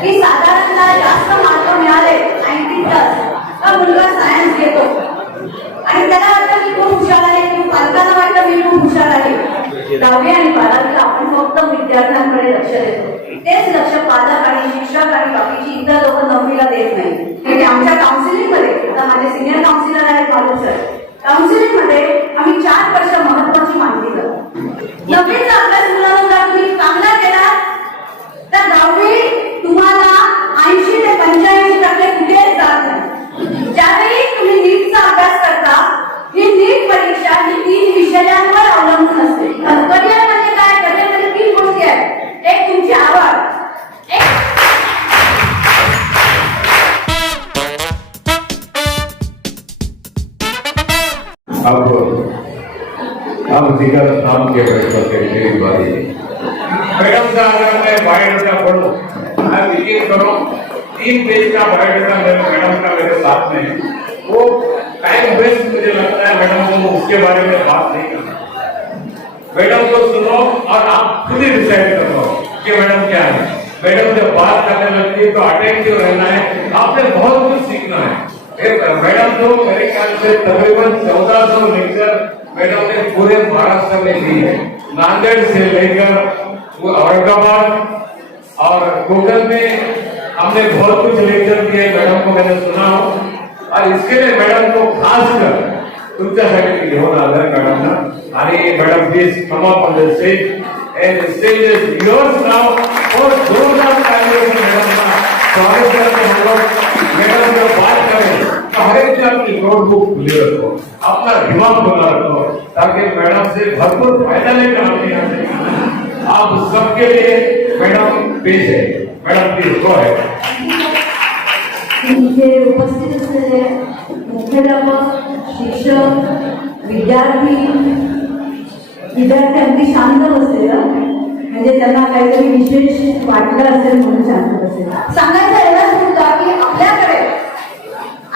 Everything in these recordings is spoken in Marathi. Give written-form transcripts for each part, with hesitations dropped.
की साधारणतः जास्त मार्क मिळाले 90+ तर मुलगा सायन्स घेतो आणि त्याला वाटतं की खूप हुशार आहे किंवा पालकांना वाटतं मी खूप हुशार आहे. 10वी आणि 12वीला आपण फक्त विद्यार्थ्यांकडे लक्ष देतो. तेच लक्ष पालक आणि शिक्षक आणि बाकीची इतर लोक 9वीला देत नाही. म्हणजे आमच्या काउन्सिलिंग मध्ये आता माझे सिनियर काउन्सिलर आहेत मालू सर, काउन्सिलिंग मध्ये आम्ही 4 वर्ष महत्वाची माहिती करतो. 9वीचा अभ्यास मुलांना जर तुम्ही चांगला केला तर 10वी तुम्हाला 80 ते 85% कुठेच जात नाही. ज्यावेळी तुम्ही नीटचा अभ्यास करता ही नीट परीक्षा ही 3 विषयांवर अवलंबून असते. करिअर म्हणजे काय? करिअर मध्ये 3 गोष्टी आहेत. एक तुमची आवड, अब जिगर नाम के मेरी बारी मैडम का अगर मैं बायोडाटा पढ़ूं, आप यकीन करो 3 पेज का बायोडाटा मैडम का मेरे साथ में, वो टाइम वेस्ट मुझे लगता है मैडम को उसके बारे में बात नहीं करना. मैडम को सुनो और आप खुद ही डिसाइड कर लो कि मैडम क्या है. मैडम जब बात करने लगती है तो अटेंटिव रहना है. आपने बहुत कुछ सीखना है. मैडम तो मेरे ख्याल से तकरीबन 1400 लेक्चर मैडम ने पूरे महाराष्ट्र में दी है. नांदेड़ से लेकर औरंगाबाद और टोटल में हमने बहुत कुछ लेक्चर दिए. मैडम को मैंने सुना हो और इसके लिए मैडम को खासकर तुमच्यासाठी घेऊन आलं मॅडमना. आणि madam please come up on the stage and the stage is yours now. और जोरदार तालियों से मैडम का स्वागत करते हैं हम लोग. मैडम जब बात करें तो हर एक अपनी नोटबुक खुली रखो, अपना दिमाग खुला रखो ताकि मैडम से भरपूर फायदा लेकर हम यहाँ से आप सबके लिए मैडम पेश है. Madam please go ahead. इथे उपस्थित असलेले मुख्याध्यापक, शिक्षक, विद्यार्थी अगदी शांत बसलेलं, म्हणजे त्यांना काहीतरी विशेष वाटलं असेल म्हणून शांत बसेल. सांगायचं एवढंच होता की आपल्याकडे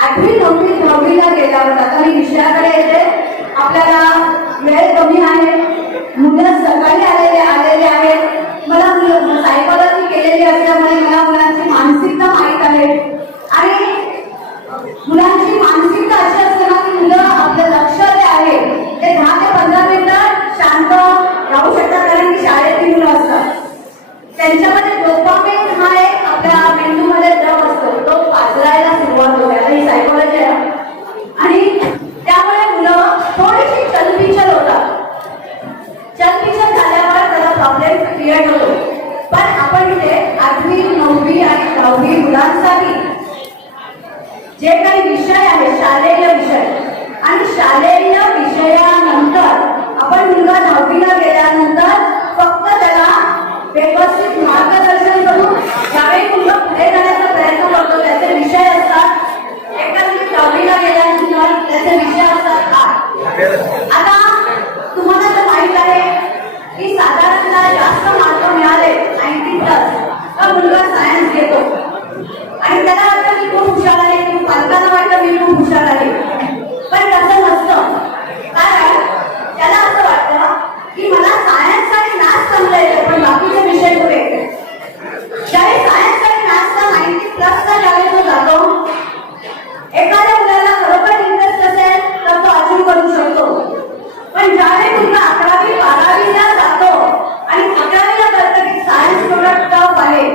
8वी 9वी 10वीला गेल्यावर आता मी विषयाकडे येते. आपल्याला वेळ कमी आहे, मुलं सकाळी आलेले आहेत. मला सायकॉलॉजी केलेली असल्यामुळे मला मुलांची मानसिकता माहीत आहे आणि मुलांची मानसिकता अशी असते ना की मुलं आपलं लक्ष जे आहे ते 10 ते 15 मिनिटं शांत राहू शकतात, कारण की शाळेतली मुलं असतात. त्यांच्यामध्ये डोपामाइन हा एक आपल्या मेंदूमध्ये द्रव असतो, तो पाजरायला सुरुवात होते. आता ही सायकोलॉजी आहे आणि त्यामुळे मुलं थोडीशी चलबिचल होतात. चलबिचल झाल्यावर त्याला प्रॉब्लेम क्रिएट होतो. पण आपण इथे 8वी 9वी आणि 10वी मुलांसाठी जे काही विषय आहे शालेय विषय आणि शालेय विषयानंतर आपण मुलगा 10वीला गेल्यानंतर फक्त त्याला व्यवस्थित मार्गदर्शन करून ज्यावेळी मुलगा पुढे जाण्याचा प्रयत्न करतो त्याचे विषय असतात. एकदा मी 10वीला गेल्यानंतर त्याचे विषय असतात. आता तुम्हाला तर माहित आहे की साधारणतः जास्त मार्क मिळाले 90+ तर मुलगा सायन्स घेतो आणि त्याला वाटतं की खूप हुशार आहे किंवा पालकांना वाटतं मी खूप हुशार आहे. पण तसं नसतं. कारण त्याला असं वाटतं की मला सायन्स आणि मॅथ्स चांगलं येतं पण बाकीचे विषय पुढे येते. ज्यावेळी सायन्स आणि मॅथ्सला 90+चा ज्यावेळी तो जातो, एखाद्या मुलाला खरोखर इंटरेस्ट असेल तर तो अचीव करू शकतो. पण ज्यावेळी मुलगा 11वी 12वीला जातो आणि 11वीला कळतं की सायन्स थोडं टफ आहे,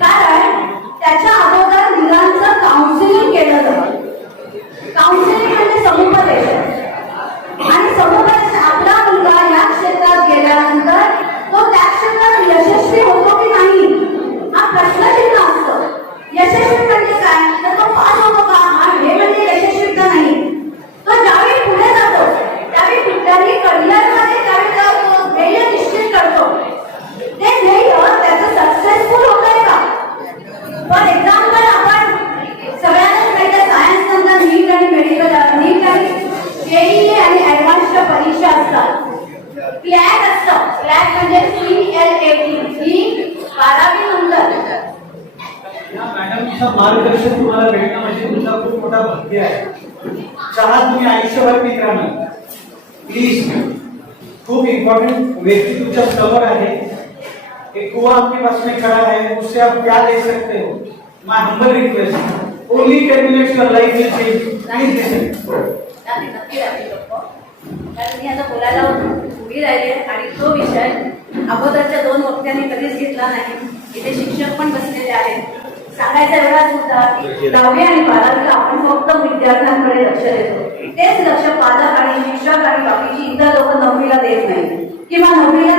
कारण त्याच्या अगोदर मुलांचं काउन्सिलिंग केलं जातं. काउन्सिलिंग म्हणजे समुपदेशन आणि समुपदेशन. आपला मुलगा या क्षेत्रात गेल्यानंतर तो त्या क्षेत्रात यशस्वी होतो की नाही हा प्रश्नचिन्ह असतो. यशस्वी म्हणजे काय तर तो पास होतो का, हा हे म्हणजे यशस्वीता नाही. तो ज्यावेळी पुढे जातो त्यावेळी कुठल्याही करिअरमध्ये ज्यावेळी तो ध्येय निश्चित करतो ते ध्येय त्याचं सक्सेसफुल होत आहे का. फॉर एक्झाम्पल आपण सगळ्यांनाच माहिती आहे सायन्स नंतर नीट आणि मेडिकल, नीट आणि जेईई आणि ऍडव्हान्सच्या परीक्षा असतात. क्लॅट असतं. क्लॅट म्हणजे CLAT ही 12वी नंतर. मॅडमचं मार्गदर्शन तुम्हाला भेटणं म्हणजे तुमचा खूप मोठा भाग्य आहे. चहा तुम्ही आयुष्यभर पीत राहणार. प्लीज खूप इम्पॉर्टंट व्यक्ती तुमच्या समोर आहे. एक कुआं आपके पास में खड़ा है, उससे आप क्या ले सकते हो? My humble request, only 10 minutes your life will change. Please listen. नक्की राहतील लोक. कारण मी आता बोलायला उभी राहिले आणि तो विषय अगोदरच्या 2 वक्त्यांनी कधीच घेतला नाही. इथे शिक्षक पण बसलेले आहेत. सांगायचा एवढाच होता की 10वी आणि 12वीला आपण फक्त विद्यार्थ्यांकडे लक्ष देतो. तेच लक्ष पालक आणि शिक्षक आणि बाकीची इतर लोक 9वीला देत नाही किंवा 9वीला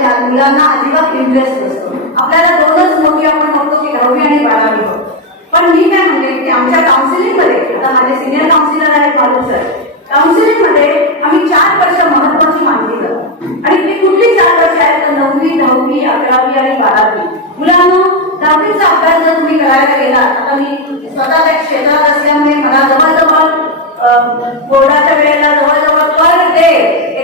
त्या मुलांना अजिबात इंटरेस्ट नसतो. आपल्याला 2च मोठी आपण बघतो की 10वी आणि 12वी बघतो. पण मी काय म्हणते की आमच्या काउन्सिलिंग मध्ये, आता माझे सिनियर काउन्सिलर आहेत मालू सर, काउन्सिलिंग मध्ये आम्ही 4 वर्ष महत्वाची मानली जातात. आणि ती कुठली 4 वर्ष आहेत तर 9वी, 10वी, 11वी आणि 12वी. मुलांना 10वीचा अभ्यास जर तुम्ही करायला गेला, आता मी स्वतः त्या क्षेत्रात असल्यामुळे मला जवळजवळ बोर्डाच्या वेळेला जवळजवळ पर डे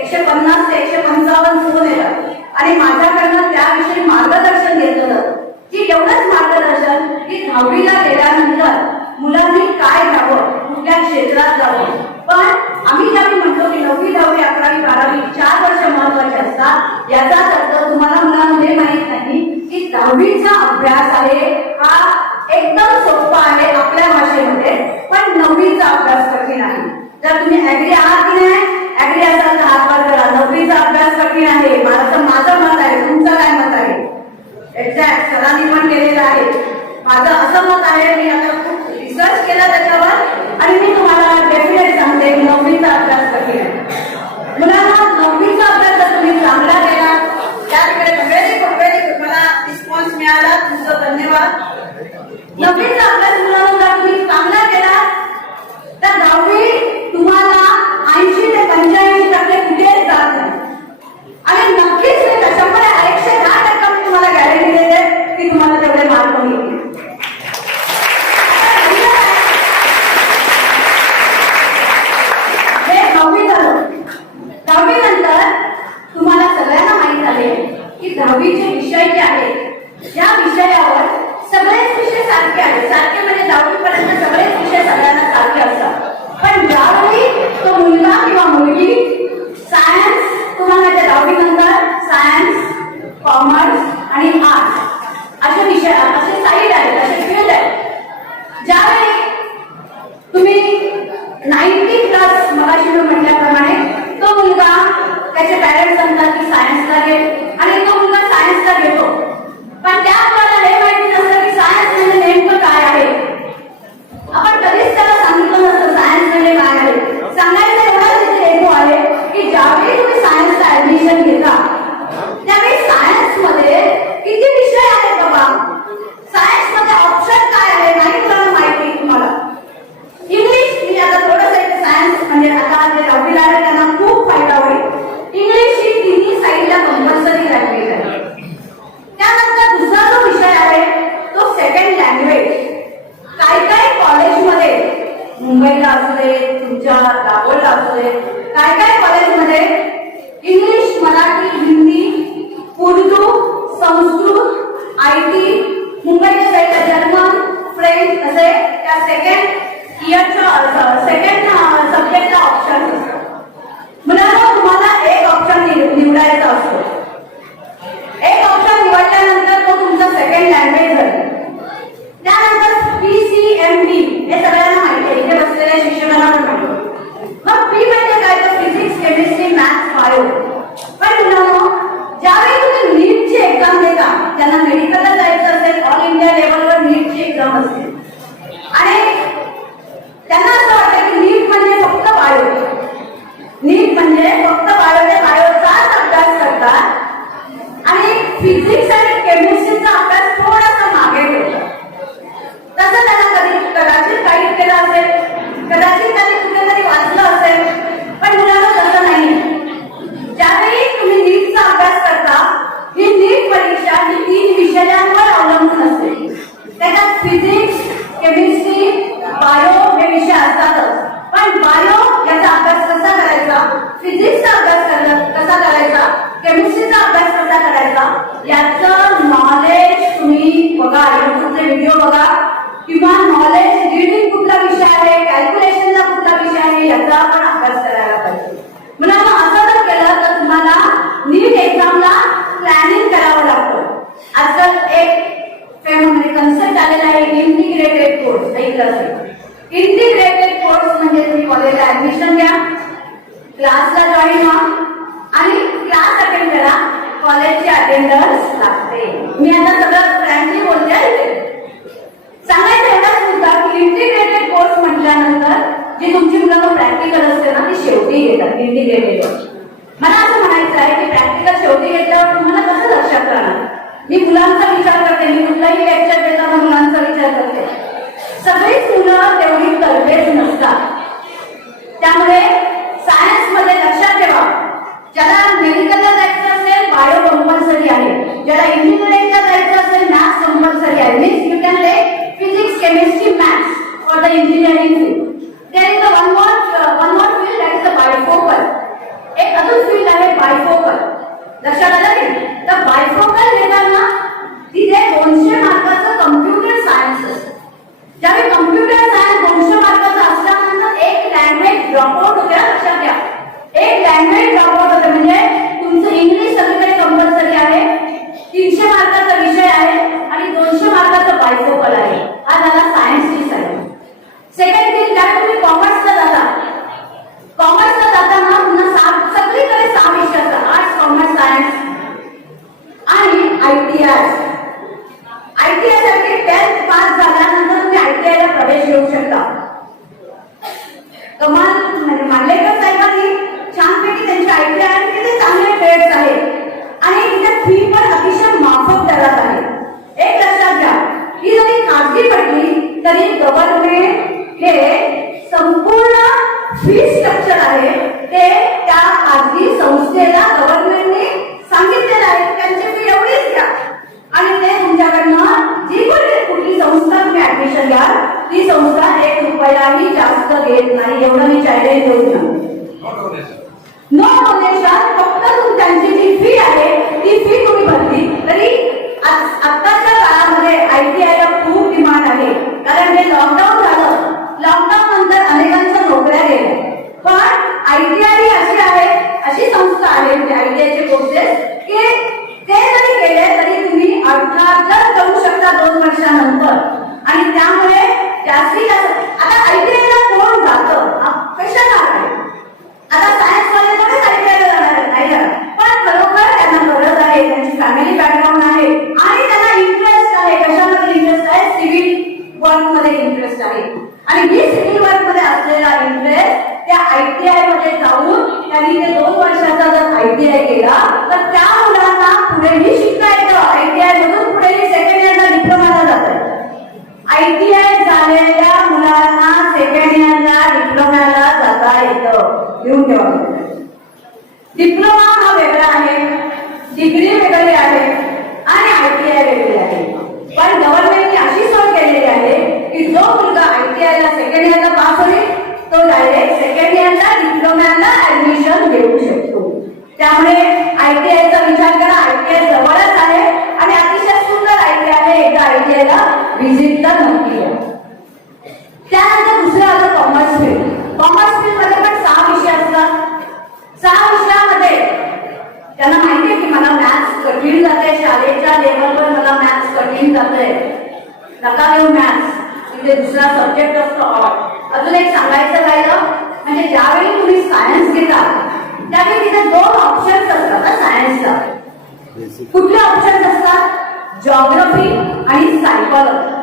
150 ते 155 फोन येतात आणि माझ्याकडनं त्याविषयी मार्गदर्शन घेतलं जातं की एवढंच मार्गदर्शन की 10वीला गेल्यानंतर मुलांनी काय घ्यावं, कुठल्या क्षेत्रात जावं. पण आम्ही ज्यावेळी म्हणतो की 9वी, 10वी, 11वी, 12वी 4 वर्ष महत्वाचे असतात, याचाच अर्थ तुम्हाला मुलांना हे माहित नाही की 10वीचा अभ्यास आहे हा एकदम सोपा आहे आपल्या भाषेमध्ये, पण 9वीचा अभ्यास कठीण आहे. जर तुम्ही ऍग्री आहात की नाही, ऍग्री असाल तर हात वर करा. 9वीचा अभ्यास कठीण आहे. माझं मत आहे. तुमचं काय मत आहे? एक्झॅक्ट सरांनी पण केलेलं आहे. माझं असं मत आहे, मी आता खूप रिसर्च केला त्याच्यावर आणि मी तुम्हाला डेफिनेट सांगते की 9वीचा अभ्यास कठीण आहे. मुलांना 9वीचा अभ्यास जर तुम्ही चांगला केला, त्याकडे व्हेरी गुड मला रिस्पॉन्स मिळाला, तुमचं धन्यवाद. 9वीचा अभ्यास मुलांना जर तुम्ही चांगला केला तर 10वी तुम्हाला 80 ते 85% कुठेच जात नाही. आणि नक्कीच मी त्याच्यामुळे 110% मी तुम्हाला गॅरंटी देते की तुम्हाला तेवढे मार्क मिळतील. हे 10वी झालं. 10वी नंतर तुम्हाला सगळ्यांना माहित आहे की 10वीचे विषय जे आहेत या विषयावर सगळेच विषय सारखे आहेत. सारखे म्हणजे 10वी पर्यंत सगळेच विषय सगळ्यांना सारखे असतात. पण ज्यावेळी तो मुलगा किंवा मुलगी सायन्स, तुम्हाला 10वी नंतर सायन्स, कॉमर्स आणि आर्ट्स असे विषय, असे साईड आहेत, असे फील्ड आहेत. ज्यावेळी तुम्ही 90+ मगाशी मी म्हटल्याप्रमाणे तो मुलगा, त्याचे पॅरेंट्स सांगतात की सायन्सला घे आणि तो मुलगा सायन्सला घेतो. पण त्या मुलाला हे माहिती नसतं की सायन्स म्हणजे नेमकं काय आहे. आपण कधीच त्याला सांगितलं नसतं सायन्स म्हणजे काय आहे. सांगायचं एवढाच तिथे हेतू आहे की ज्यावेळी तुम्ही सायन्सला ऍडमिशन घेता त्यावेळी सायन्स मध्ये किती विषय आहेत बाबा, सायन्स मध्ये ऑप्शन काय आहे नाही मुलांना माहिती. तुम्हाला इंग्लिश, मी आता थोडंसं इथे सायन्स म्हणजे आता जे 10वीला आहे त्यांना खूप फायदा होईल. इंग्लिश ही तिन्ही साईडला कंपल्सरी लँग्वेज आहे. त्यानंतर दुसरा जो विषय आहे तो सेकंड लँग्वेज. काही कॉलेजमध्ये, मुंबईला असू दे, तुमच्या दापोलीला असू दे, काही कॉलेजमध्ये इंग्लिश, मराठी, हिंदी, उर्दू, संस्कृत, IT, मुंबईच्या साईडला जर्मन, फ्रेंच असे त्या सेकंड इयरच्या सेकंड सब्जेक्टचा ऑप्शन असतो. मुलांना तुम्हाला एक ऑप्शन निवडायचा असतो. एक ऑप्शन निवडल्यानंतर तो तुमचा सेकंड लँग्वेज आहे. त्यानंतर PCMB हे सगळ्यांना माहिती आहे, इथे बसलेल्या शिक्षकांना पण माहिती आहे. मग P म्हणजे काय तर फिजिक्स, केमिस्ट्री, मॅथ्स, बायो. पण मुलांना ज्यावेळी तुम्ही नीटची एक्झाम देता, ज्यांना मेडिकलला जायचं असेल ऑल इंडिया लेवलवर नीटची एक्झाम असते आणि त्यांना असं वाटतं की नीट म्हणजे फक्त बायो, नीट म्हणजे फक्त बायोच्या बायोचाच अभ्यास करतात आणि फिजिक्स आणि केमिस्ट्रीचा अभ्यास थोडासा मागे ठेवतात. तसं त्यांना कदाचित काही केलं असेल, कदाचित त्यांनी कुठेतरी वाचलं असेल, पण मुलांना तसं नाही. ज्यावेळी तुम्ही नीटचा अभ्यास करता, ही नीट परीक्षा ही 3 विषयांवर अवलंबून असते. त्याच्यात फिजिक्स, केमिस्ट्री, बायो हे विषय असतातच. पण बायो याचा अभ्यास कसा करायचा, फिजिक्सचा अभ्यास कसा करायचा, केमिस्ट्रीचा अभ्यास कसा करायचा याचं नॉलेज तुम्ही बघा, युट्यूबचे व्हिडिओ बघा किंवा नॉलेज रीडिंग कुठला विषय आहे, कॅल्क्युलेशनचा कुठला विषय आहे याचा आपण अभ्यास करायला पाहिजे. मुलांना असं जर केलं तर तुम्हाला नीट एक्झामला प्लॅनिंग करावं लागतं. आजकाल एक म्हणजे कन्सेप्ट आलेला आहे इंटिग्रेटेड कोर्स. ऐकलं असेल इंटिग्रेटेड कोर्स म्हणजे तुम्ही कॉलेजला ऍडमिशन घ्या, क्लासला जॉईन व्हा आणि क्लास अटेंड करा, कॉलेजची अटेंडन्स लागते. मी आता सगळं फ्रँकली बोलते आहे. सांगायचं एवढाच मुद्दा की इंटिग्रेटेड कोर्स म्हटल्यानंतर जी तुमची मुलं प्रॅक्टिकल असते ना ती शेवटी घेतात इंटिग्रेटेड. मला असं म्हणायचं आहे की प्रॅक्टिकल शेवटी घेतल्यावर तुम्हाला कसं लक्षात राहणार. मी मुलांचा विचार करते, मी कुठलाही लेक्चर देताना मुलांचा विचार करते. सगळीच मुलं तेवढी तरबेज नसतात. त्यामुळे सायन्स मध्ये लक्षात ठेवा, ज्याला मेडिकलला जायचं असेल बायो कंपल्सरी आहे, ज्याला इंजिनिअरिंगला जायचं असेल मॅथ्स कंपल्सरी आहे. Means you can take physics chemistry maths for the engineering field. There is one more field that is the bifocal. एक अजून फील्ड आहे बायफोकल. लक्षात आलं की तर बायफोकल घेताना तिथे 200 मार्काचं कम्प्युटर सायन्स असतं. ज्यावेळी कम्प्युटर सायन्स 200 मार्काचं असल्यानंतर एक लँग्वेज ड्रॉपआउट होते. लक्षात घ्या, एक लँग्वेज ड्रॉपआउट होते. म्हणजे तुमचं इंग्लिश सगळीकडे कंपल्सरी आहे, 300 मार्काचा विषय आहे आणि 200 मार्काचं बायफोकल आहे. हा झाला सायन्सची साईड. सेकंड थिंग, ज्यावेळी तुम्ही कॉमर्सला जाता, कॉमर्सला जाताना पुन्हा सगळीकडे 6 विषय असतात, आर्ट्स कॉमर्स सायन्स आणि ITI. ITI साठी 10th पास झाल्यानंतर तुम्ही ITI ला प्रवेश घेऊ शकता. कमाल म्हणजे मांडलेकर साहेबांनी छानपैकी त्यांची ITI आणि तिथे चांगले ट्रेड्स आहेत आणि तिथे फी पण अतिशय माफक दरात आहे. एक लक्षात घ्या, ही जरी खाजगी पडली तरी गव्हर्नमेंट हे संपूर्ण फी स्ट्रक्चर आहे ते त्या खाजगी संस्थेला गव्हर्नमेंटने सांगितलेलं आहे त्यांची फी एवढीच घ्या आणि ते तुमच्याकडनं जी कुठली संस्था तुम्ही ऍडमिशन घ्या ती संस्था 1 रुपयाही जास्त घेत नाही. एवढं मी चॅलेंज देऊ शकतो. No donation. फक्त त्यांची जी फी आहे ती फी तुम्ही भरली तरी आत्ताच्या काळामध्ये ITI ला खूप डिमांड आहे. कारण हे लॉकडाऊन झालं, लॉकडाऊन नंतर अनेकांच्या नोकऱ्या गेल्या. पण ITI अशी आहे, अशी संस्था आहे म्हणजे ITI चे कोर्सेस की ते जरी केले तरी तुम्ही अर्थार्जन करू शकता 2 वर्षानंतर. आणि त्यामुळे जास्तीत जास्त आता ITI ला कोण जातं, कशाला आहे. आता सायन्स मध्ये थोडे ITI ला जाणार नाही जाणार, पण खरोखर त्यांना गरज आहे, त्यांची फॅमिली बॅकग्राऊंड आहे आणि त्यांना इंटरेस्ट आहे. कशामध्ये इंटरेस्ट आहे, सिव्हिल वर्क मध्ये इंटरेस्ट आहे. आणि ही सिव्हिल वर्क मध्ये असलेला इंटरेस्ट त्या ITI मध्ये जाऊन त्यांनी ते 2 वर्षाचा जर ITI केला तर त्या मुलांना पुढेही शिकता येतं. ITI मधून पुढेही सेकंड इयरला डिप्लोमाला जातात. ITI झालेल्या मुलांना सेकंड इयरला डिप्लोमाला जाता येतं. घेऊन ठेवा. डिप्लोमा हा वेगळा आहे, डिग्री वेगळी आहे आणि ITI वेगळी आहे. पण गव्हर्नमेंटने अशी सोय केलेली आहे की जो मुलगा ITI ला सेकंड इयरला पास होईल तो डायरेक्ट सेकंड इयरला डिप्लोम्याला ऍडमिशन घेऊ शकतो. त्यामुळे ITI चा विचार करा. ITI जवळच आहे आणि अतिशय सुंदर ITI आहे. एकदा ITI ला व्हिजिट तर नक्की द्या. त्यानंतर दुसरं आलं कॉमर्स फील्ड. कॉमर्स फील्ड मध्ये पण 6 विषय असतात. 6 विषयामध्ये त्यांना माहिती आहे की मला मॅथ्स कठीण जाते, शाळेच्या लेवलवर मला मॅथ्स कठीण जाते, नका घेऊ मॅथ्स, तिथे दुसरा सब्जेक्ट असतो आर्ट. अजून एक सांगायचं राहिलं म्हणजे ज्यावेळी तुम्ही सायन्स घेता त्यावेळी तिथे 2 ऑप्शन्स असतात सायन्सला. कुठले ऑप्शन्स असतात, जॉग्राफी आणि सायकॉलॉजी.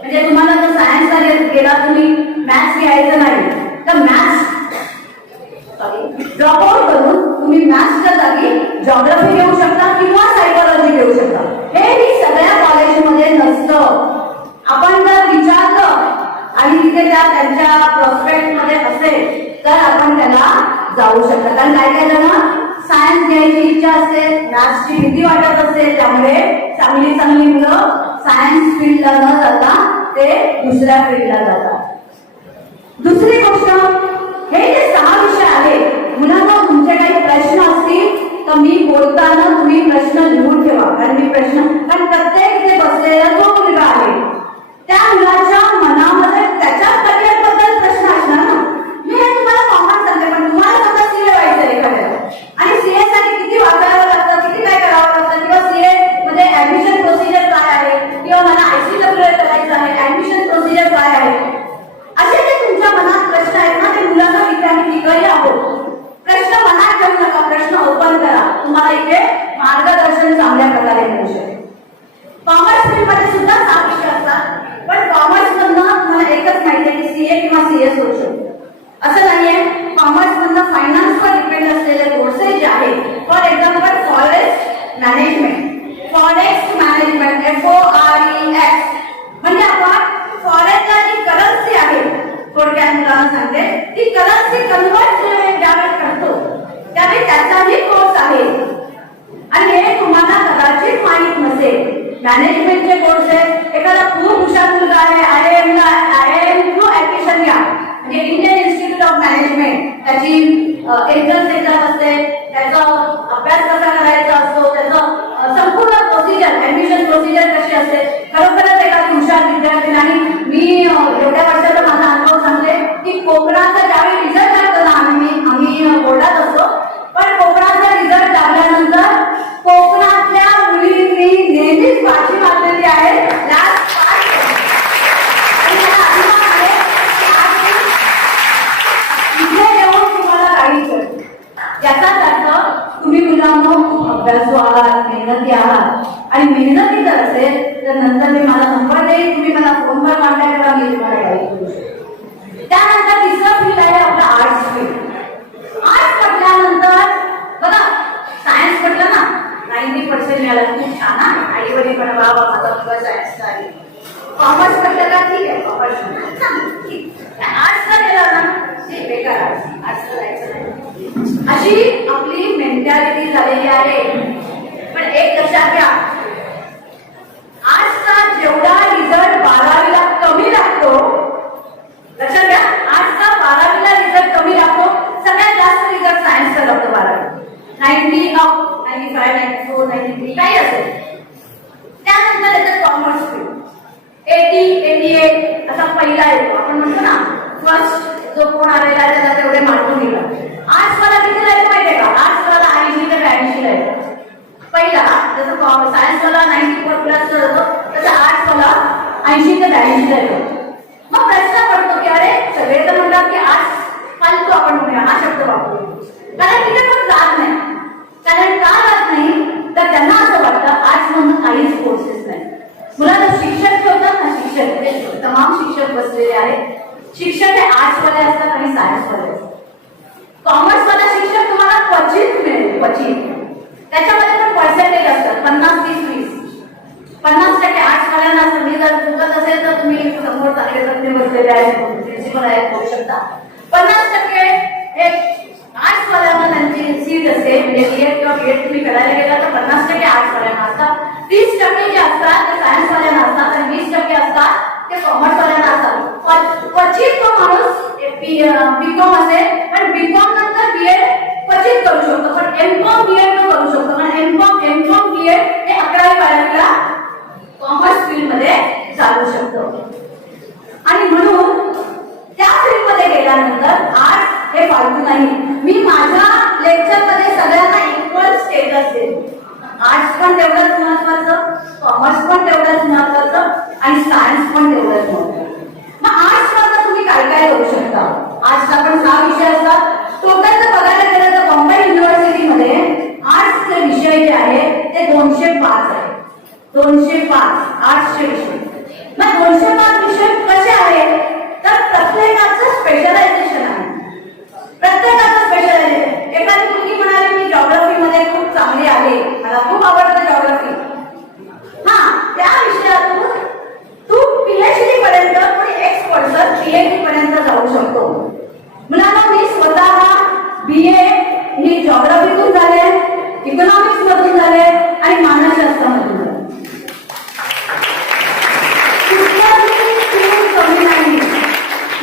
म्हणजे तुम्हाला जर सायन्सला गेला तुम्ही मॅथ्स घ्यायचं नाही तर मॅथ्स ड्रॉपआउट करून तुम्ही मॅथ्सच्या जागी जॉग्राफी घेऊ शकता किंवा सायकॉलॉजी घेऊ शकता. हे सगळ्या कॉलेजमध्ये नसतं. आपण जर विचारलं आणि तिथे त्यांच्या प्रॉस्पेक्ट मध्ये असेल तर आपण त्याला जाऊ शकता. कारण काय जण सायन्स घ्यायची इच्छा असेल, मॅथ्सची भीती वाटत असेल, त्यामुळे चांगली मुलं सायन्स फील्डला न जाता ते दुसऱ्या फील्डला जातात. दुसरी गोष्ट, हे जे 6 विषय आहेत, मुलांना तुमचे काही प्रश्न असतील तर मी बोलताना तुम्ही प्रश्न लिहून ठेवा. कारण प्रत्येक इथे बसलेला जो मुलगा आहे त्या मुलाच्या मनामध्ये त्याच्या करिअर बद्दल प्रश्न असणार ना. मी हे तुम्हाला कॉमन सांगते, पण तुम्हाला समजा CA व्हायचं एखाद्याला आणि CA साठी किती वाचावं लागतं, किती काय करावं लागतं किंवा CA मध्ये ऍडमिशन प्रोसेस करायचं आहे, ऍडमिशन प्रोसिजर काय आहे, असे जे तुमच्या मनात प्रश्न आहेत ना, ते मुलांना इथे आम्ही निघाली आहोत. प्रश्न मनात ठेवू नका, प्रश्न ओपन करा, तुम्हाला इथे मार्गदर्शन चांगल्या प्रकारे मिळू शकेल. कॉमर्स फील्ड मध्ये सुद्धा 7 विषय असतात, पण कॉमर्स मधनं तुम्हाला एकच माहिती आहे की सीए किंवा सीएस होऊ शकतो. असं नाहीये, कॉमर्स मधनं फायनान्सवर डिपेंड असलेले कोर्सेस जे आहेत, for example forest management, forest management FOREX, म्हणजे आपण फॉरेस्टला जी करन्सी आहे, थोडक्यात मुलांना सांगते, ती करन्सी कन्वर्ट ज्यावेळेस करतो त्यावेळी त्याचाही कोर्स आहे. आणि हे तुम्हाला कदाचित माहित नसेल. मॅनेजमेंटचे कोर्स आहे, एखादा खूप हुशार मुलगा आहे, IIM थ्रू ऍडमिशन घ्या, म्हणजे इंडियन इन्स्टिट्यूट ऑफ मॅनेजमेंट, त्याची एंट्रन्स एक्झाम असते, त्याचा अभ्यास कसा करायचा असतो, त्याचं संपूर्ण प्रोसिजर, ऍडमिशन प्रोसिजर कशी असते. खरोखरच एखादी हुशार विद्यार्थी, आणि मी एवढ्या वर्षाचा माझा अनुभव सांगते की कोकणाचा ज्यावेळी रिझल्ट लागतो ना, आम्ही बोर्डात असतो, पण कोकणाचा रिझल्ट लागल्यानंतर कोकणातल्या मुलींनी नेहमीच बाजी मारलेली आहे. इथे येऊन तुम्हाला काही कळतं. याचाच अर्थ तुम्ही मुलांना खूप अभ्यासू आहात, मेहनती आहात, आणि मेहनती जर असेल तर नंतर मी मला नंबर देईन, तुम्ही मला फोनवर कॉन्टॅक्ट करा, मी तुम्हाला गाईड करू शकतो. त्यानंतर तिसरं फील्ड आहे आपलं आर्ट्स फील्ड. आर्ट्स म्हटल्यानंतर बघा, सायन्स म्हटलं ना 90% मिळाला, खूप छान ना, आई वडील पण बाबा माझा मुलगा सायन्सचा आहे. कॉमर्स म्हटलं का ठीक आहे, कॉमर्स आर्ट्सला गेला ना, ते बेकार आर्ट्सला जायचं नाही, अशी आपली मेंटॅलिटी झालेली आहे. पण एक लक्षात घ्या, आर्ट्सचा जेवढा रिझल्ट 12वीला कमी लागतो, लक्षात घ्या, आर्ट्सचा 12वीला रिझल्ट कमी लागतो, सगळ्यात जास्त रिझल्ट सायन्सचा लागतो 12वी. 95, 94, 93 काही असेल. त्यानंतर येतं कॉमर्स फील्ड, 80, 88 असा पहिला येतो. आपण म्हणतो ना, फर्स्ट जो कोण आलेला आहे त्याला तेवढे मार्क दिला. आर्ट्सवाला कितीला येतो माहितीये का? आर्ट्सवाला 80 ते 82ला येतो पहिला. जसं सायन्सवाला 94 प्लस होतो, तसं आर्ट्सवाला 80 ते 82ला येतो. मग प्रश्न पडतो की अरे, सगळे तर म्हणतात की आर्ट्स फालतू, आपण म्हणूया हा शब्द वापरू, कारण तिथे पण जात नाही. कारण का जात नाही तर त्यांना असं वाटतं आर्ट्स मधून काहीच कोर्सेस नाही. मुलांना शिक्षक ठेवतात ना, शिक्षक तमाम शिक्षक बसलेले आहेत. शिक्षक हे आर्ट्सवाले असतात आणि सायन्सवाले असतात. कॉमर्सवाला शिक्षक तुम्हाला क्वचित मिळेल, क्वचित. त्याच्यामध्ये पण पर्सेंटेज असतात, 50, 30, 20. 50% आर्ट्सवाल्यांना असतं. मी जर चुकत असेल तर तुम्ही समोर चांगले तज्ञ बसलेले आहेत, प्रिन्सिपल आहेत, होऊ शकता. 50% हे आर्ट्सवाल्यांना त्यांची सीट असते, म्हणजे BA किंवा BEd तुम्ही करायला गेला तर 50% आर्ट्सवाल्यांना असतात. 30% जे असतात ते सायन्सवाल्यांना असतात, आणि 20% असतात ते कॉमर्सवाल्यांना असतात. क्वचित तो माणूस बीकॉम असेल, पण बीकॉम नंतर BEd क्वचित करू शकतो, पण M.Com BEd तो करू शकतो, कारण M.Com BEd हे 11वी 12वीला कॉमर्स फील्ड मध्ये चालू शकतो. आणि म्हणून त्या फील्ड मध्ये गेल्यानंतर आर्ट्स हे फालतू नाही. मी माझ्या लेक्चर मध्ये सगळ्यांना इक्वल स्टेटस देईन. आर्ट्स पण तेवढंच महत्वाचं, कॉमर्स पण तेवढंच महत्वाचं, आणि सायन्स पण तेवढंच महत्वाचं. मग आर्ट्स मध्ये तुम्ही काय काय करू शकता? आर्ट्सला पण 6 विषय असतात. टोटल जर बघायला गेलं तर बॉम्बे युनिव्हर्सिटीमध्ये आर्ट्सचे विषय जे आहे ते 205 आहे. 205 आर्ट्सचे विषय. मग 205 विषय कसे आहेत तर प्रत्येकाचं स्पेशलायझेशन आहे. प्रत्येकाचं स्पेशलायझेशन. एखादी मुलगी म्हणाली मी जॉग्राफी मध्ये खूप चांगली आहे, मला खूप आवडतं जॉग्राफी, हा, त्या विषयातून तू PhD पर्यंत, कोणी एक्सपर्ट PhD पर्यंत जाऊ शकतो. मुलांना मी स्वतः BA ही जॉग्राफीतून झाले, इकॉनॉमिक्स मधून झाले, आणि मानसशास्त्रामधून झाले.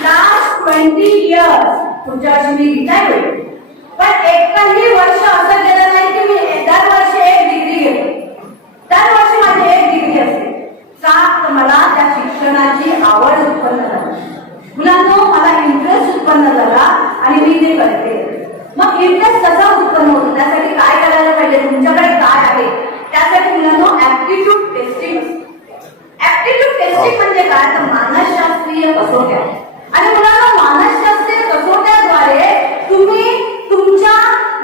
लास्ट 20 इयर्स पुढच्या वर्षी मी रिटायर होईल, पण एकही वर्ष असं गेलं नाही की मी दरवर्षी एक डिग्री घेतो. दरवर्षी माझी एक डिग्री असते. का तर मला त्या शिक्षणाची आवड उत्पन्न झाली. मुलांना मला इंटरेस्ट उत्पन्न झाला आणि मी ते करते. मग इंटरेस्ट कसा उत्पन्न होतो, त्यासाठी काय करायला पाहिजे, तुमच्याकडे काय आहे, त्यासाठी मुलांना ऍप्टिट्यूड टेस्टिंग. ऍप्टिट्यूड टेस्टिंग म्हणजे मानसशास्त्रीय कसोट्या. आणि मुलांना मानसशास्त्रीय कसोट्याद्वारे तुम्ही तुमच्या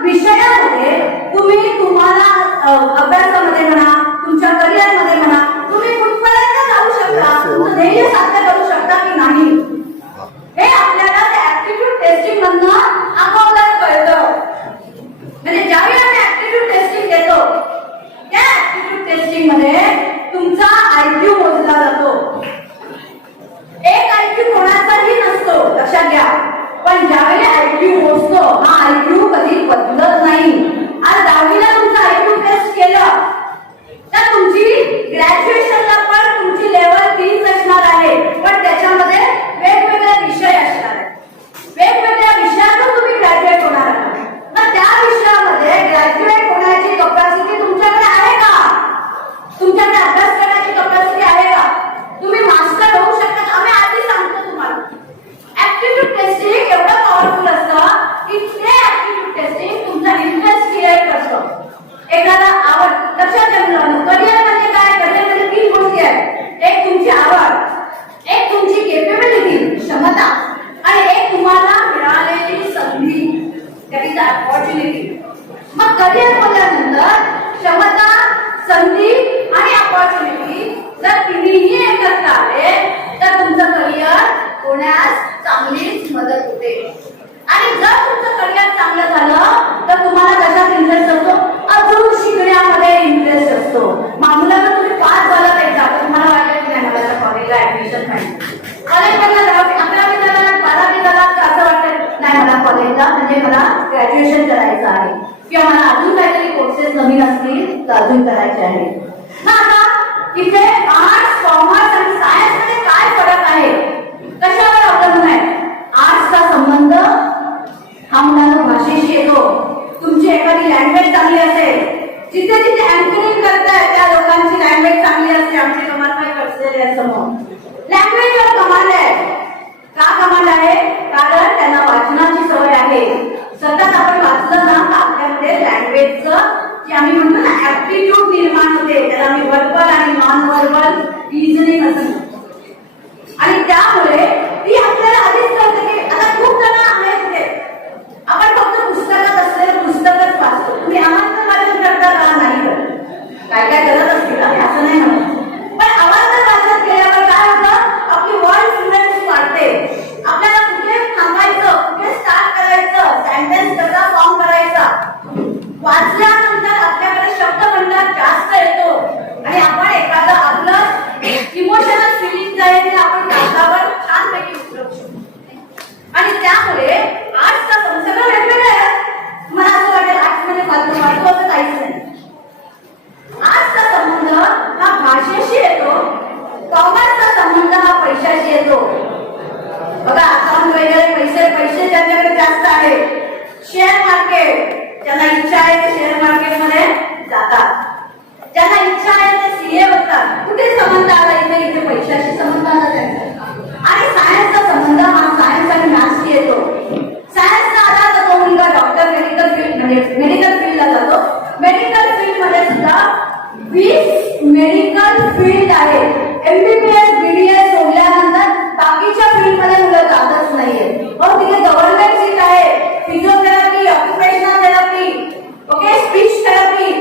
विषयामध्ये तुम्हाला अभ्यासामध्ये म्हणा, तुमच्या करिअरमध्ये म्हणा, तुम्ही कुठपर्यंत जाऊ शकता, तुमचं ध्येय साध्य करू शकता की नाही, हे आपल्याला त्या ऍप्टिट्यूड टेस्टिंग मधनं आपोआप कळतं. म्हणजे ज्यावेळी आम्ही ऍप्टिट्यूड टेस्टिंग घेतो त्या ऍप्टिट्यूड टेस्टिंग मध्ये तुमचा आयक्यू मोजला जातो. एक आयक्यू कोणाचाही नसतो, लक्षात घ्या. पण ज्यावेळी आयक्यू मोजतो हा आयक्यू कधी बदलत नाही. आज 10वीला तुमचं आयक्यू टेस्ट केलं तर तुमची ग्रॅज्युएशनला पण तुमची लेवल 3 असणार आहे. पण त्याच्यामध्ये वेगवेगळे विषय असणार आहेत. वेगवेगळ्या विषयातून तुम्ही ग्रॅज्युएट होणार आहात. मग त्या विषयामध्ये ग्रॅज्युएट होण्याची कपॅसिटी तुमच्याकडे आहे का? तुमच्याकडे अभ्यास करण्याची कपॅसिटी आहे का? तुम्ही मास्टर होऊ शकता का? आम्ही आधी सांगतो तुम्हाला. ऍप्टिट्यूड टेस्टिंग एवढं पॉवरफुल असतं की ते ऍप्टिट्यूड टेस्टिंग तुमचा इंटरेस्ट क्रिएट करतं. एखादा आवड, लक्षात घ्या मुलांनो, करिअर म्हणजे काय? करिअर म्हणजे 3 गोष्टी आहेत. एक तुमची आवड, एक तुमची केपेबिलिटी, क्षमता, आणि एक तुम्हाला मिळालेली संधी, दॅट इज अपॉर्च्युनिटी. मग करिअर बोलल्यानंतर क्षमता, संधी आणि अपॉर्च्युनिटी जर तिन्ही एकत्र आले तर तुमचं करिअर होण्यास चांगलीच मदत होते. आणि जर तुमचं करिअर चांगलं झालं तर तुम्हाला कशात इंटरेस्ट असतो? अजून शिकण्यामध्ये इंटरेस्ट असतो. मुलांना तुम्ही पास झाला एकदा तुम्हाला वाटेल की नाही मला त्या कॉलेजला ऍडमिशन पाहिजे. कॉलेजमधला 11वी झाला, 12वी झाला तर असं वाटतं नाही मला कॉलेजला म्हणजे मला ग्रॅज्युएशन करायचं आहे किंवा मला अजून काहीतरी कोर्सेस नवीन असतील तर अजून करायचे आहे. ना आता इथे आर्ट्स, कॉमर्स आणि सायन्स मध्ये काय फरक आहे? कशावर अवलंबून आहे? आर्ट्सचा संबंध हा मुलांना भाषेशी येतो. तुमची एखादी लँग्वेज चांगली असेल, जिथे जिथे अँकरिंग करताय त्या लोकांची लँग्वेज चांगली असते. आमचे कमाल काय करलेले आहे समोर लँग्वेजवर कमाल आहे. का कमाल आहे? कारण त्यांना वाचनाची सवय आहे. सतत आपण वाचलं ना तर आपल्यामध्ये लँग्वेजचं जे आम्ही म्हणतो ना ऍप्टिट्यूड निर्माण होते. त्याला आम्ही वर्बल आणि नॉन वर्बल रिझनिंग असं म्हणतो. आणि त्यामुळे ती आपल्याला आधीच कळते की आता खूप जण आहेत तिथे आपण फक्त पुस्तकात असलेलं पुस्तकच वाचतो. तुम्ही आवाज वाचन करता का? नाही करत. काय काय करत असतील असं नाही म्हणत. पण आवाज वाचन केल्यावर काय होतं? आपली वर्ड फ्लुएन्सी वाढते. आपल्याला कुठे थांबायचं, कुठे स्टार्ट करायचं, सेंटेन्स कसा फॉर्म करायचा, वाचल्यानंतर आपल्याकडे शब्दभंडार जास्त येतो आणि आपण एखादं आपलं इमोशनल फिलिंग आहे ते आपण कागदावर छानपैकी उतरवू शकतो. आणि त्यामुळे आर्ट्सचा सगळं वेगवेगळं आहे. मला असं वाटेल आर्ट्समध्ये फालतू असं काहीच नाही. आर्ट्सचा संबंध हा भाषेशी येतो, कॉमर्सचा संबंध हा पैशाशी येतो. बघा अकाउंट वगैरे पैसे ज्यांच्याकडे जास्त आहे, शेअर मार्केट ज्यांना इच्छा आहे ते शेअर मार्केटमध्ये जातात, ज्यांना इच्छा आहे ते सीए होतात. कुठे संबंध आला? इथे पैशाशी संबंध आला त्यांचा. आणि सायन्सचा संबंध हा सायन्स आणि मॅथ्सशी येतो. सायन्सचा आला तर तो मुलगा डॉक्टर मेडिकल फील्ड म्हणजे मेडिकल फील्डला जातो. मेडिकल फील्ड मध्ये सुद्धा 20 मेडिकल फील्ड आहे. एमबीबीएस, बीडीएस सोडल्यानंतर बाकीच्या फील्ड मध्ये मुलं जातच नाहीये. मग तिथे गव्हर्नमेंट सीट आहे. Physiotherapy, occupational therapy, okay, speech therapy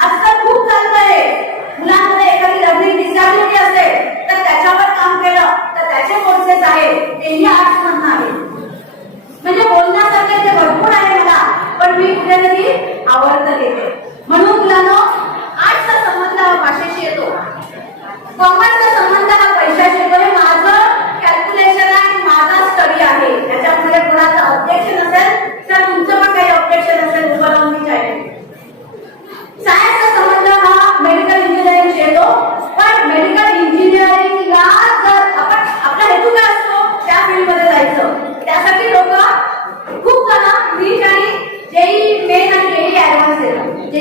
आजकाल खूप चालत आहे. मुलांमध्ये एखादी लर्निंग डिसॅबिलिटी असेल तर त्याच्यावर काम केलं तर त्याचे कोर्सेस आहेत, तेही आर्ट्स मधून आहे. म्हणजे बोलण्यासारखे ते भरपूर आहे मला, पण मी कुठेतरी आवडतं घेते. म्हणून मुलांनो आर्ट्सचा संबंध हा भाषेशी येतो, कॉमर्सचा संबंध हा पैशाशी येतो. हे माझं कॅल्क्युलेशन आहे, माझा स्टडी आहे. त्याच्यामध्ये कोणाचं ऑब्जेक्शन असेल तर तुमचं पण काही ऑब्जेक्शन असेल उभं राहून मी चालेल. सायन्सचा संबंध हा मेडिकल इंजिनिअरिंगशी येतो. पण मेडिकल इंजिनिअरिंगला जर आपण आपला हेतू काय असतो? त्या फील्डमध्ये जायचं. त्यासाठी लोक खूप जण नीट आणि जेई मेन आणि जेई ऍडव्हान्स देतात.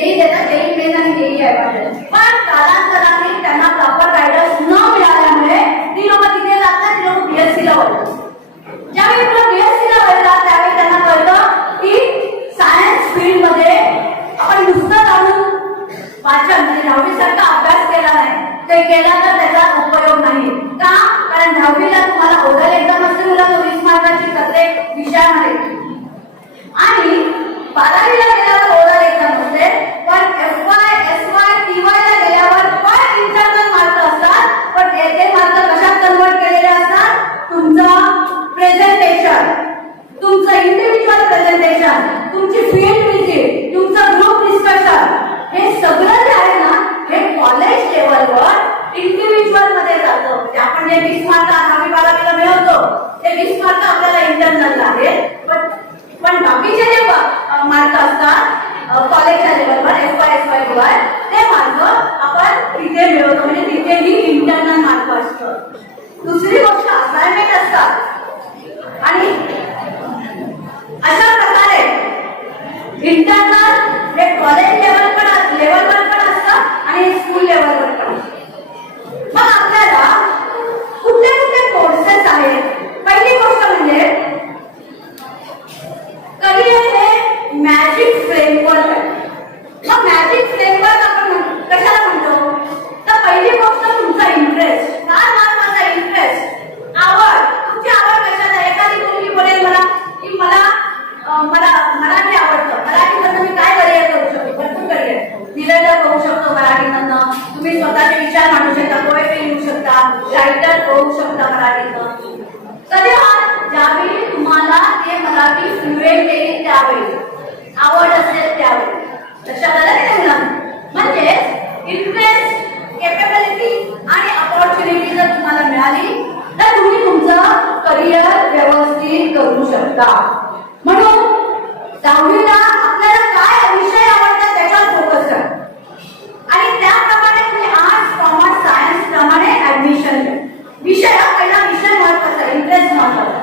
जे 20 मार्क 10वी-12वीला मिळवतो ते 20 मार्क आपल्याला इंटरनलला आहेत, पण बाकीचे जे मार्क असतात कॉलेजच्या लेवलवर FY वर ते मार्क आपण तिथे मिळवतो, म्हणजे तिथेही इंटरनल मार्क असतं. दुसरी गोष्ट असाइनमेंट असतात आणि अशा प्रकारे इंटरनल हे कॉलेज लेवलवर पण असतं आणि स्कूल लेवलवर पण. मग आपल्याला कुठले कुठले कोर्सेस आहेत? पहिली गोष्ट म्हणजे करिअर हे मॅजिक फ्रेमवर्क आहे. मग मॅजिक फ्रेमवर्क आपण कशाला म्हणतो? तर पहिली गोष्ट तुमचा इंटरेस्ट, काय महत्वाचा इंटरेस्ट, आवड. तुमची आवड कशाला? एखादी मुलगी बोलेल मला की मला मराठी आवडतं, मराठीमधनं मी काय करिअर करू शकतो? भरपूर करिअर निवेदक होऊ शकतो मराठीमधनं, तुम्ही स्वतःचे विचार मांडू शकता, पोएट्री लिहू शकता, रायटर होऊ शकता मराठीतनं. कधी ज्यावेळी तुम्हाला ते मराठी फ्लुएंट येईल त्यावेळी, आवड असेल त्यावेळी. लक्षात आलं की नाही मुलांना? म्हणजे इंटरेस्ट, कॅपेबिलिटी आणि अपॉर्च्युनिटी जर तुम्हाला मिळाली तर तुम्ही तुमचं करिअर व्यवस्थित करू शकता. म्हणून 10वीला आपल्याला काय विषय आवडतात त्याच्यावर फोकस करा आणि त्याप्रमाणे तुम्ही आर्ट्स, कॉमर्स, सायन्स प्रमाणे ऍडमिशन घ्या. विषय पहिला विषय महत्वाचा, इंटरेस्ट महत्वाचा.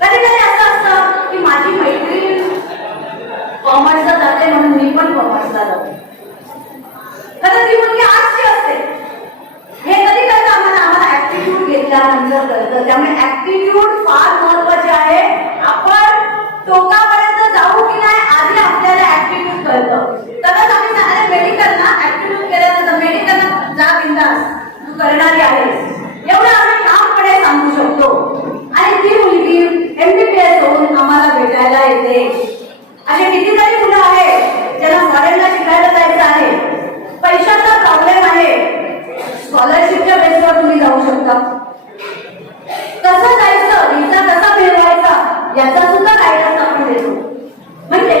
कधी कधी असं असतं की माझी मैत्रीण कॉमर्सला जाते म्हणून मी पण कॉमर्सला जाते, खरं ती मुलगी आर्ट्सची असते. हे कधी कळतं आम्हाला ऍप्टिट्यूड घेतल्यानंतर कळतं. त्यामुळे ऍप्टिट्यूड फार महत्वाचे आहे. आपण टोकापर्यंत जाऊ की नाही आधी आपल्याला ऍप्टिट्यूड कळतं, तरच आम्ही सांगणार मेडिकल ना, ऍप्टिट्यूड केल्यानंतर मेडिकल जा बिंदास, तू करणारी आहेस, एवढं आम्ही ठामपणे सांगू शकतो. आणि ती मुलगी MBBS होऊन आम्हाला भेटायला येते. असे कितीतरी मुलं आहेत ज्यांना फॉरेनला शिकायला जायचं आहे, पैशाचा प्रॉब्लेम आहे, स्कॉलरशिपच्या बेसवर तुम्ही जाऊ शकता. कसं जायचं, विजा कसा मिळवायचा याचा सुद्धा गायडन्स आपण देतो. म्हणजे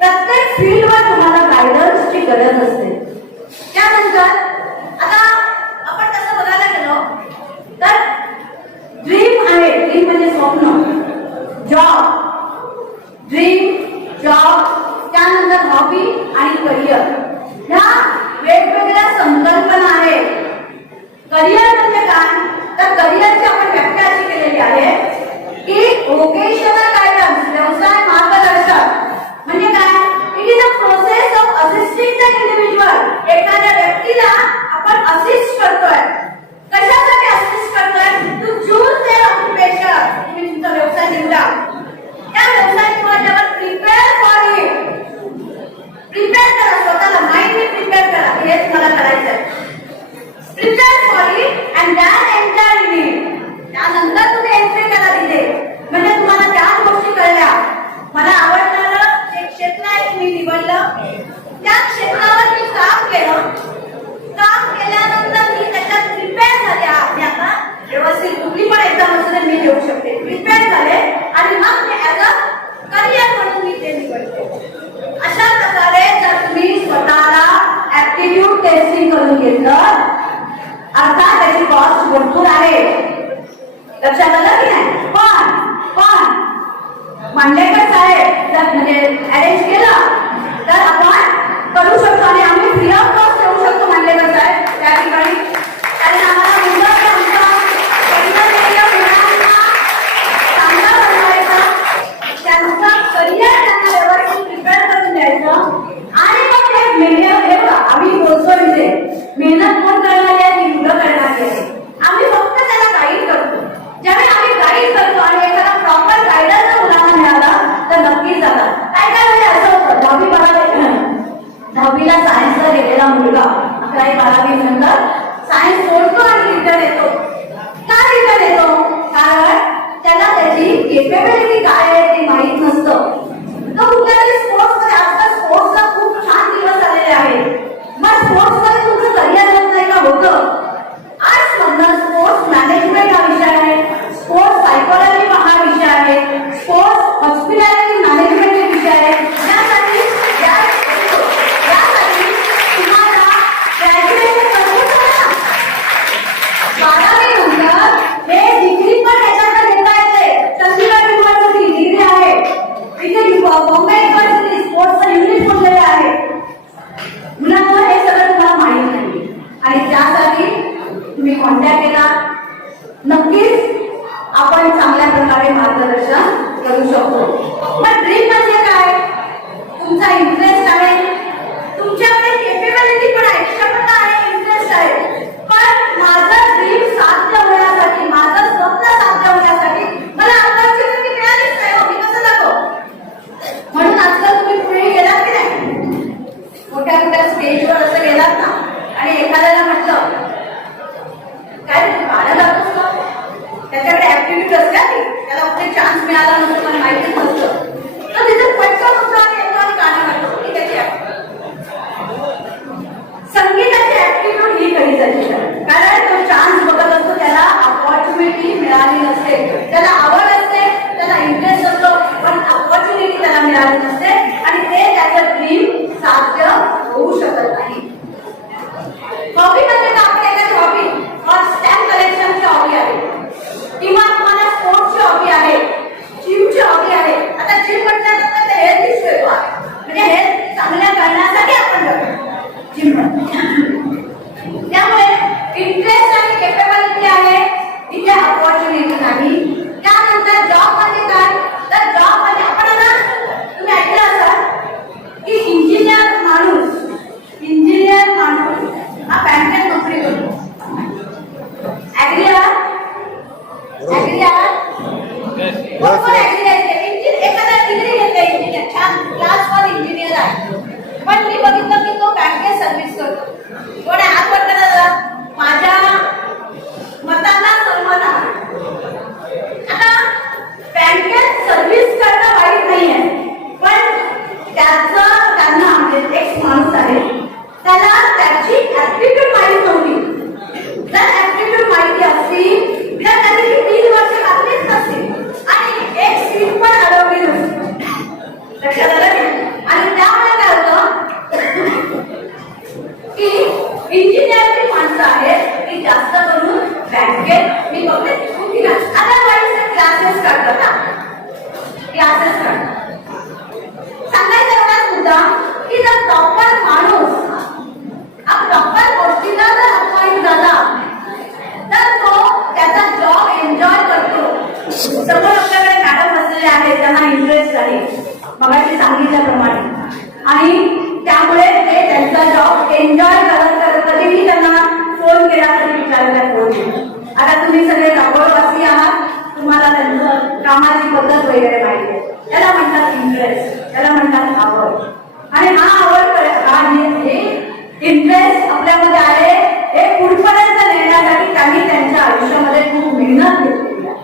प्रत्येक फील्डवर तुम्हाला गायडन्सची गरज असते. त्यानंतर आता आपण कसं बघायला गेलो तर ड्रीम आहे, ड्रीम म्हणजे स्वप्न, जॉब, ड्रीम, जॉब, त्यानंतर हॉबी आणि करिअर, ह्या वेगवेगळ्या संकल्पना आहेत. करिअर म्हणजे काय? तर करिअरची आपण व्याख्या अशी केलेली आहे की व्होकेशनल गायडन्स, व्यवसाय मार्गदर्शक. म्हणजे काय? It is a process of assisting the individual. एखाद्या व्यक्तीला आपण असिस्ट करतोय. कशासाठी असिस्ट करतोय? To choose their occupation. तुम्ही तुमचा व्यवसाय निवडा, त्या व्यवसाय निवडल्यावर प्रिपेअर फॉर इट, प्रिपेअर करा स्वतःला, माइंडली प्रिपेअर करा, हेच मला करायचंय. Prepare for it and then enter in it. त्यानंतर तुम्ही एंट्री करा तिथे, म्हणजे तुम्हाला त्या गोष्टी कळल्या. मला आवडणारं जे क्षेत्र आहे मी निवडलं, त्या क्षेत्रावर मी काम केलं, काम केल्यानंतर मी त्याच्यात प्रिपेअर झाले. मी आता व्यवस्थित कुठली पण एक्झाम असेल मी देऊ शकते, प्रिपेअर झाले आणि मग मी ऍज अ करिअर म्हणून मी ते निवडते. अशा प्रकारे जर तुम्ही स्वतःला ऍप्टिट्यूड टेस्टिंग करून घेतलं, अर्थात त्याची कॉस्ट भरपूर आहे, लक्षात आलं की नाही? पण मांडलेकर साहेब जर म्हणजे अरेंज केलं तर आपण करू शकतो आणि आम्ही फ्री ऑफ कॉस्ट देऊ शकतो मांडलेकर साहेब त्या ठिकाणी. कारण आम्हाला मुलं चांगला बनवायचा, त्यांचा करिअर त्यांना व्यवस्थित प्रिपेअर करून द्यायचं आणि मग हे मेहनत, हे बघा आम्ही बोलतो म्हणजे मेहनत कोण करणारी आहे ती मुलं करणारी आहे. आम्ही फक्त त्यांना गाईड करतो. ज्यावेळी आम्ही गाईड करतो आणि एखादा प्रॉपर गायडन्स मुलांना मिळाला तर नक्कीच जातात. काय काय वेळेला असं होतं 10वी-12वी कॉन्टॅक्ट केला, नक्कीच आपण चांगल्या प्रकारे मार्गदर्शन करू शकतो. पण ड्रीम म्हणजे काय? तुमचा इंटरेस्ट आहे, तुमच्याकडे केपेबिलिटी पण आहे, क्षमता आहे, इंटरेस्ट आहे. पण माझं ड्रीम साध्य होण्यासाठी, माझं स्वप्न साध्य होण्यासाठी मला ऑपॉर्च्युनिटी मिळालीच नाही. मी कसं दाखव? म्हणून आजकाल तुम्ही पुढे गेलात की नाही? मोठ्या मोठ्या स्टेजवर असं गेलात ना आणि एखाद्याला म्हटलं काय रे, गाणं गातोस का? त्याच्याकडे ऍक्टिव्हिटी असते, त्याला कुठे चान्स मिळाला नसतो, मला माहितीच नसतं, तर तिथे पटकन होतं आणि एखादं गाणं गातो. ही त्याची संगीताची ऍक्टिव्हिटी ही कधी जायची, कारण तो चान्स बघत असतो, त्याला ऑपॉर्च्युनिटी मिळाली नसते, त्याला आवड असते, त्याला इंटरेस्ट असतो, पण ऑपॉर्च्युनिटी त्याला मिळाली नसते आणि ते त्याचं ड्रीम साध्य होऊ शकत नाही. हॉबी म्हणजे आपण एखादी हॉबी स्टॅम्प कलेक्शनची हॉबी आहे किंवा तुम्हाला स्पोर्ट्सची हॉबी आहे, जिमची हॉबी आहे. आता जिम म्हटल्यानंतर ते हेल्थ इश्यू येतो, म्हणजे हेल्थ चांगल्या करण्यासाठी आपण करतो जिम. त्यामुळे इंटरेस्ट आणि केपेबिलिटी आहे, इथे अपॉर्च्युनिटी नाही. त्यानंतर जॉब म्हणजे काय? तर जॉब म्हणजे आपण ना, तुम्ही ऐकलं असाल की इंजिनियर माणूस हा बँकेत नोकरी करतो. ऍग्री आहात? कोण ऍग्री आहे? एखादा डिग्री घेतला इंजिनियर, छान क्लास 1 इंजिनियर आहे, पण मी बघितलं की तो बँकेत सर्व्हिस करतो. कोणी हात वर करायला? माझ्या मताला सन्मान आहे. आता बँकेत सर्व्हिस करणं वाईट नाहीये, पण त्यांना म्हणजे एक माणूस आहे, त्याला त्याची ऍप्टिट्यूड माहिती नव्हती. जर ऍप्टिट्यूड माहिती असती तर त्याची 3 वर्ष घातलीच नसती आणि एक सीट पण अडवली नसती. लक्षात आलं? आणि त्यामुळे काय होतं की इंजिनिअरची माणसं आहेत ती जास्त करून बँकेत मी बघते कुठे अदरवाईज क्लासेस काढतात. सांगायचं एवढाच मुद्दा की जर प्रॉपर माणूस हा प्रॉपर गोष्टीला जर अपॉइंट झाला तर तो त्याचा जॉब एन्जॉय करतो. समोर आपल्याकडे मॅडम बसलेले आहेत, त्यांना इंटरेस्ट आहे मगाशी सांगितल्याप्रमाणे, आणि त्यामुळे ते त्यांचा जॉब एन्जॉय करत करत कधीही त्यांना फोन केला तरी विचारायला फोन केला. आता तुम्ही सगळे जवळवासी आहात, तुम्हाला त्यांचं कामाची पद्धत वगैरे माहिती आहे. याला म्हणतात इंटरेस्ट, याला म्हणतात आवड. आणि हा आवड इंटरेस्ट आपल्यामध्ये आहे हे पुढपर्यंत नेण्यासाठी त्यांनी त्यांच्या आयुष्यामध्ये खूप मेहनत घेतलेली आहे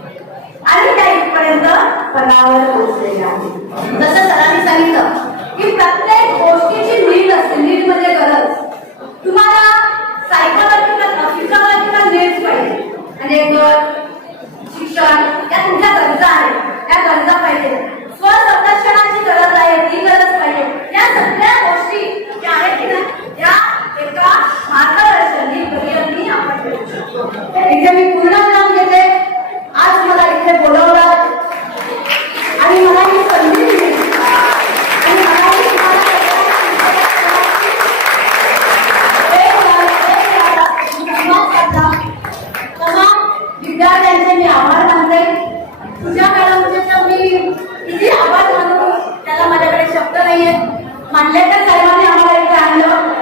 आणि त्या इथपर्यंत पदावर पोहोचलेले आहे. जसं सरांनी सांगितलं की प्रत्येक गोष्टीची नीड असते. नीड म्हणजे गरज. तुम्हाला सायकोलॉजिकल फिजिओलॉजिकल नीड्स पाहिजे, म्हणजे घर, शिक्षण, या तुमच्या गरजा आहेत, या गरजा पाहिजे. स्वसंरक्षणाची गरज आहे, ती गरज पाहिजे. या सगळ्या गोष्टी ज्या आहेत की ना, या एका मार्गदर्शनी पर्यंत आपण करू शकतो. इथे मी पूर्ण नाम घेते. आज मला इथे बोलवलं आणि मला ही संधी दिली आणि मला तमाम विद्यार्थ्यांचे मी आभार मानते. तुझ्या मॅडमचे तर मी किती आभार मानू त्याला माझ्याकडे शब्द नाहीये. मांडलेकर साहेबांनी आम्हाला इथे आणलं.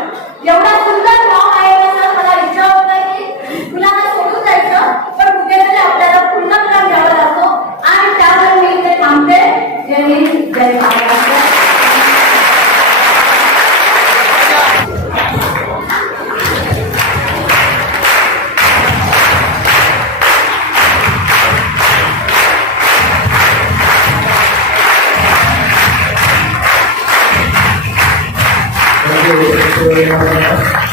एवढा सुंदर गाव आहे तर मला इच्छा होत नाही की मुलांना सोडून जायचं, पण कुठेतरी आपल्याला पूर्ण काम घ्यावा लागतो आणि त्यावर मी इथे थांबते. जय हिंद, जय Maharashtra. Thank you very much.